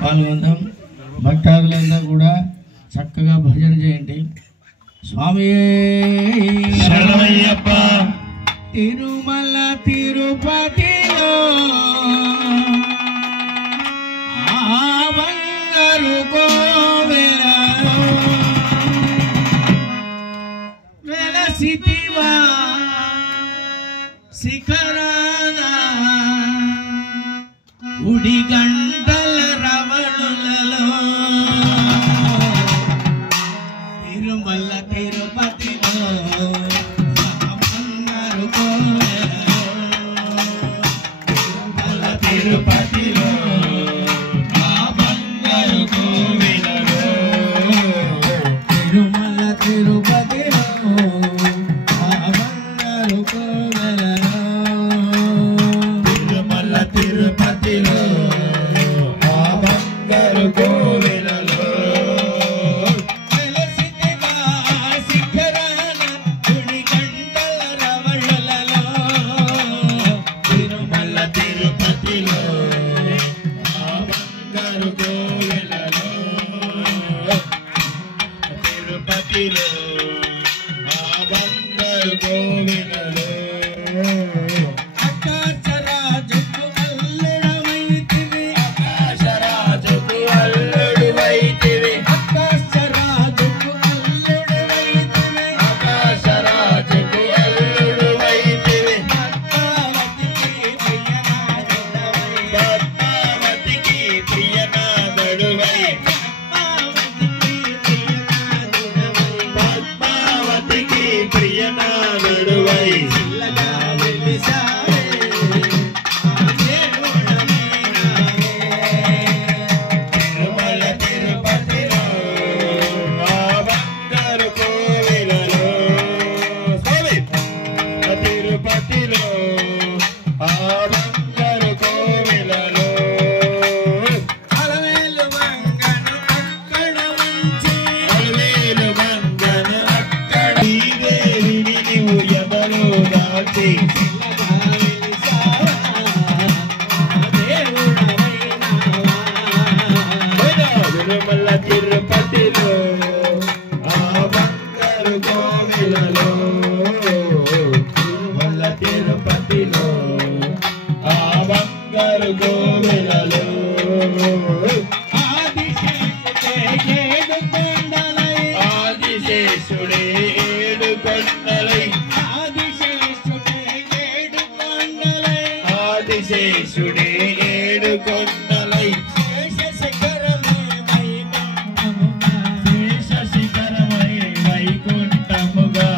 పాల్గొందాం. భక్తాదులందరూ కూడా చక్కగా భజన చేయండి. స్వామి శరణమయ్యప్ప. తిరుమల తిరుపతిలో బంగారు కోవెలలో వెలసితివా శిఖరాన ఉడి గంటల రవణులలో తిరుమల తిరుపతిలో బంగారు కోవెలలో తిరుమల తిరుపతిలో బంగారు కోవెలలో తిరుమల తిరుపతిలో బంగారు కోవెలలో తిరుమల తిరుపతిలో బంగారు కోవెలలో వెలసితివా శిఖరాన ఉడి గంటల రవళలలో తిరుమల తిరుపతిలో బంగారు కోవెలలో తిరుపతిలో బంగారు కోవెలలో ఆకాశరాజుకు అల్లుడవైతివి ఆకాశరాజుకు అల్లుడవైతివి ఆకాశరాజుకు అల్లుడవైతివి ఆకాశరాజుకు అల్లుడవైతివి పద్మావతికి ప్రియనాథుడవై పద్మావతికి ప్రియనాథుడవై చిల్లగా వెలిసావే తిరుమల తిరుపతిలో బంగారు కోవెలలో తిరుపతిలో బంగారు కోవెలలో అలవేలు మంగను అక్కడ ఉంచి అలవేలు మంగను అక్కడ ఈ దేవిని నీవు ఎదలో దాచి తిరుమల తిరుపతిలో బంగారు కోవెలలో తిరుమల తిరుపతిలో బంగారు కోవెలలో ఆదిశేషుడే ఏడు కొండలై ఆదిశేషుడే ఏడు కొండలై శేష శిఖరమై వైకుంఠముగా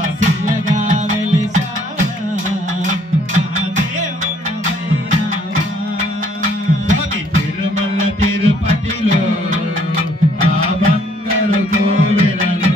స్వామి తిరుమల తిరుపతిలో బంగారు కోవెలలో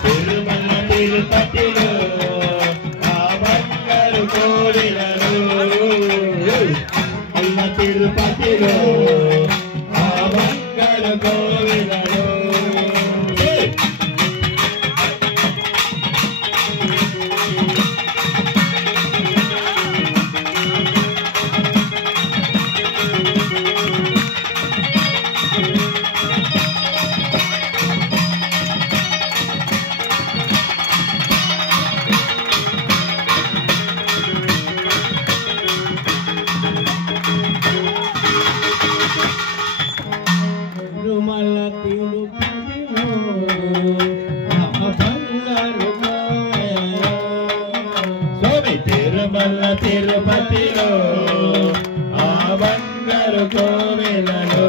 తిరుమల తిరుపతిలో బంగారు కోవెలలో తిరుపతిలో బంగారు కోవెలలో తిరుమల తిరుపతిలో ఆ బంగారు కోవెలలో